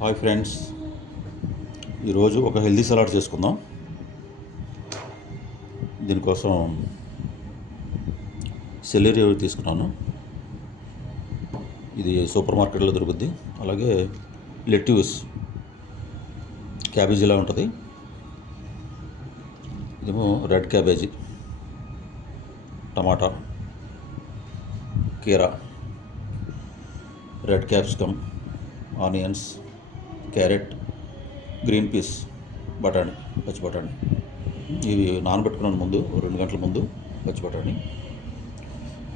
Hi friends, ఈరోజు ఒక healthy salad చేసుకుందాం. దీనికోసం సెలరీ తీసుకున్నాను. ఇది సూపర్ మార్కెట్లో దొరుకుద్ది. అలాగే లెట్యూస్, క్యాబేజీలా ఉంటుంది. ఇదేమో రెడ్ క్యాబేజీ, టమాటా, కీరా, red capsicum, onions, carrot, green peas, బఠానీ, పచ్చి బఠానీ. ఇవి నానబెట్టుకున్నాను ముందు, 2 గంటల ముందు పచ్చి బఠానీ.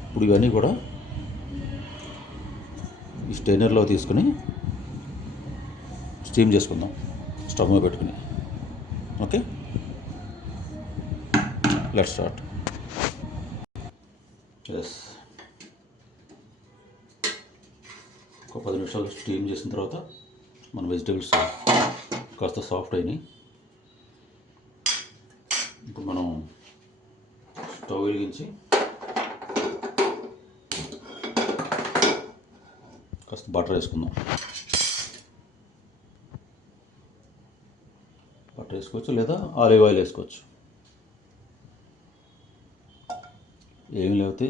ఇప్పుడు ఇవన్నీ కూడా ఈ స్టెయినర్లో తీసుకుని స్టీమ్ చేసుకుందాం, స్టవ్ మీద పెట్టుకుని. Okay, let's start. ఎస్, ఒక 10 నిమిషాలు స్టీమ్ చేసిన తర్వాత మన వెజిటేబుల్స్ కాస్త సాఫ్ట్ అయినాయి. ఇప్పుడు మనం స్టవ్ వెలిగించి కాస్త బటర్ వేసుకుందాం. బటర్ వేసుకోవచ్చు లేదా ఆలివ్ ఆయిల్ వేసుకోవచ్చు. ఏమి లేకపోతే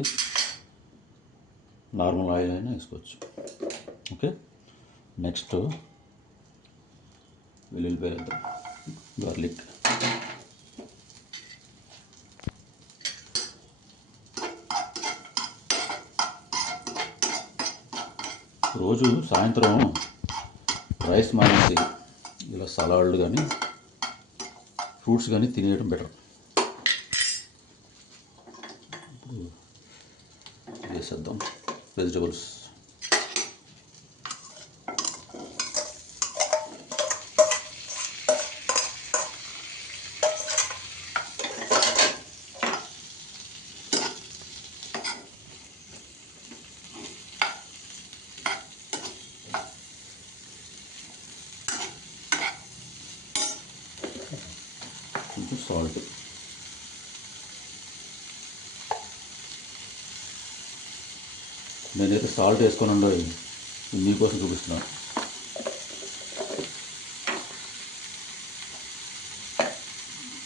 నార్మల్ ఆయిల్ అయినా వేసుకోవచ్చు. ఓకే, నెక్స్ట్ వెల్లుల్లిపాయలు వేద్దాం, గార్లిక్, రోజు సాయంత్రం రైస్ మానేసి ఇలా సలాడ్లు కానీ ఫ్రూట్స్ కానీ తినేయడం బెటర్. ఇప్పుడు వేసేద్దాం వెజిటబుల్స్. కొంచెం సాల్ట్, నేనైతే సాల్ట్ వేసుకొని ఉండాలి, మీకోసం చూపిస్తున్నాను.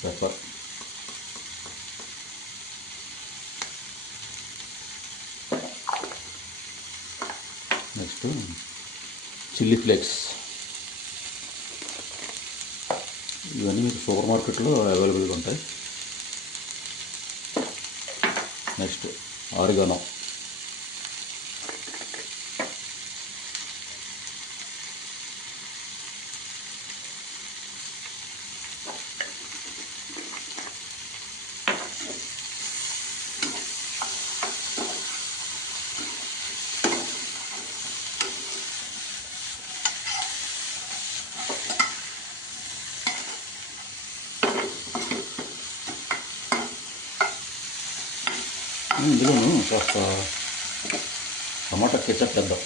Pepper, next chilli flakes. ఇవన్నీ మీకు సూపర్ మార్కెట్లో అవైలబుల్గా ఉంటాయి. నెక్స్ట్ ఆరిగానో, ఇందులోనూ కాస్త టమాటా కెచప్ వేద్దాం.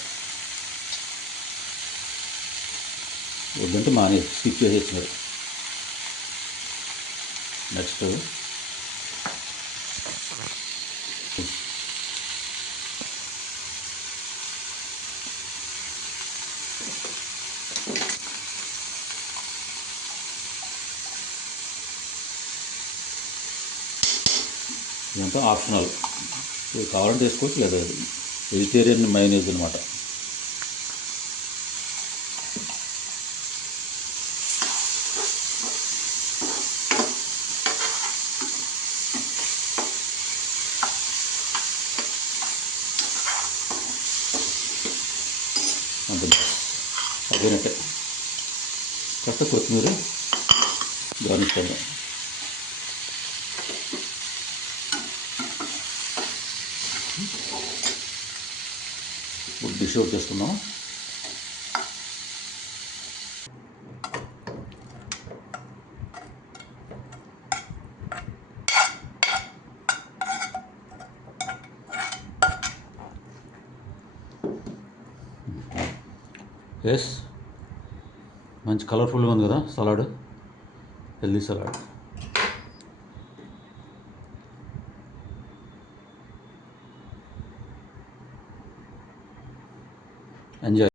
వద్దంటే మానే స్కిప్ చేసేసి మరి. నెక్స్ట్ ఇదంతా ఆప్షనల్, ఇది కావాలంటే వేసుకోవచ్చు లేదా వెజిటేరియన్ మైనీస్ అనమాట. అంతే, అదేనట్టే. కాస్త కొత్తిమీర గార్నిష్ చేద్దాం. ఇప్పుడు డిష్ అవుట్ చేసుకుందాం. ఎస్, మంచి కలర్ఫుల్గా ఉంది కదా సలాడ్, హెల్దీ సలాడ్. ఎంజాయ్.